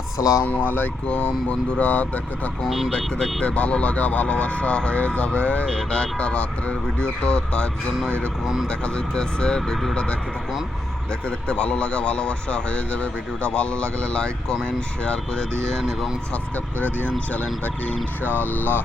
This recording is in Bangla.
আসসালামু আলাইকুম বন্ধুরা, দেখতে থাকুন, দেখতে দেখতে ভালো লাগা, ভালোবাসা হয়ে যাবে। এটা একটা রাত্রের ভিডিও তো তার জন্য এরকম দেখা যাইতেছে। ভিডিওটা দেখতে থাকুন, দেখতে দেখতে ভালো লাগা, ভালোবাসা হয়ে যাবে। ভিডিওটা ভালো লাগলে লাইক কমেন্ট শেয়ার করে দিয়েন এবং সাবস্ক্রাইব করে দিয়েন চ্যানেলটাকে, ইনশাআল্লাহ।